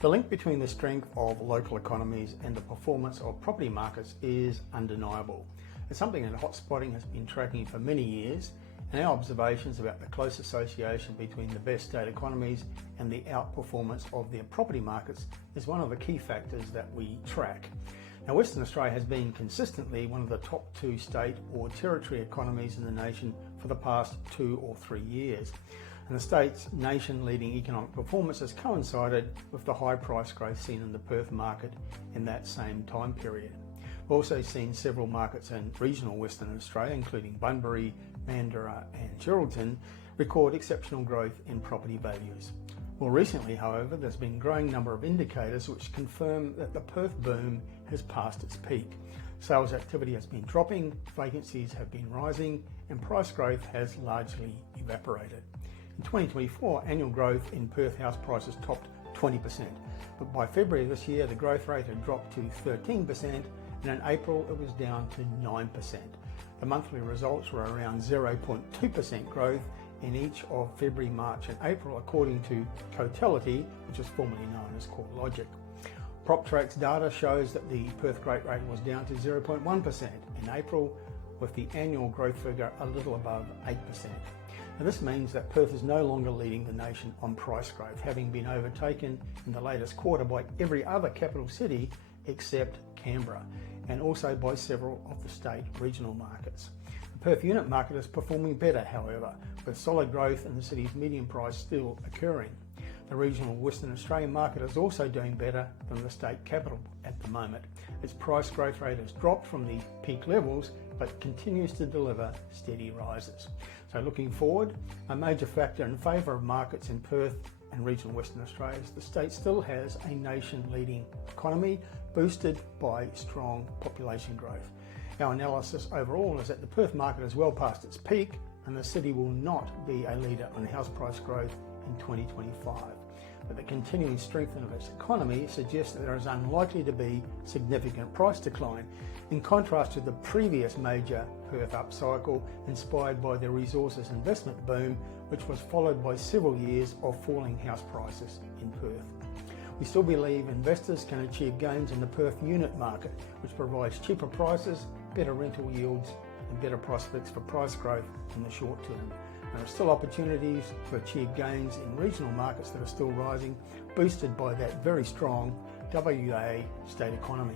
The link between the strength of local economies and the performance of property markets is undeniable. It's something that Hotspotting has been tracking for many years, and our observations about the close association between the best state economies and the outperformance of their property markets is one of the key factors that we track. Now, Western Australia has been consistently one of the top 2 state or territory economies in the nation for the past 2 or 3 years. And the state's nation-leading economic performance has coincided with the high price growth seen in the Perth market in that same time period. We've also seen several markets in regional Western Australia, including Bunbury, Mandurah and Geraldton, record exceptional growth in property values. More recently, however, there's been a growing number of indicators which confirm that the Perth boom has passed its peak. Sales activity has been dropping, vacancies have been rising, and price growth has largely evaporated. In 2024, annual growth in Perth house prices topped 20%, but by February this year, the growth rate had dropped to 13%, and in April, it was down to 9%. The monthly results were around 0.2% growth in each of February, March and April, according to Cotality, which was formerly known as CoreLogic. PropTrack's data shows that the Perth growth rate was down to 0.1% in April, with the annual growth figure a little above 8%. Now, this means that Perth is no longer leading the nation on price growth, having been overtaken in the latest quarter by every other capital city except Canberra, and also by several of the state regional markets. The Perth unit market is performing better, however, with solid growth in the city's median price still occurring. The regional Western Australian market is also doing better than the state capital at the moment. Its price growth rate has dropped from the peak levels, but continues to deliver steady rises. So looking forward, a major factor in favour of markets in Perth and regional Western Australia is the state still has a nation-leading economy boosted by strong population growth. Our analysis overall is that the Perth market is well past its peak and the city will not be a leader on house price growth in 2025. But the continuing strengthening of its economy suggests that there is unlikely to be significant price decline, in contrast to the previous major Perth upcycle inspired by the resources investment boom, which was followed by several years of falling house prices in Perth. We still believe investors can achieve gains in the Perth unit market, which provides cheaper prices, better rental yields and better prospects for price growth in the short term. There are still opportunities to achieve gains in regional markets that are still rising, boosted by that very strong WA state economy.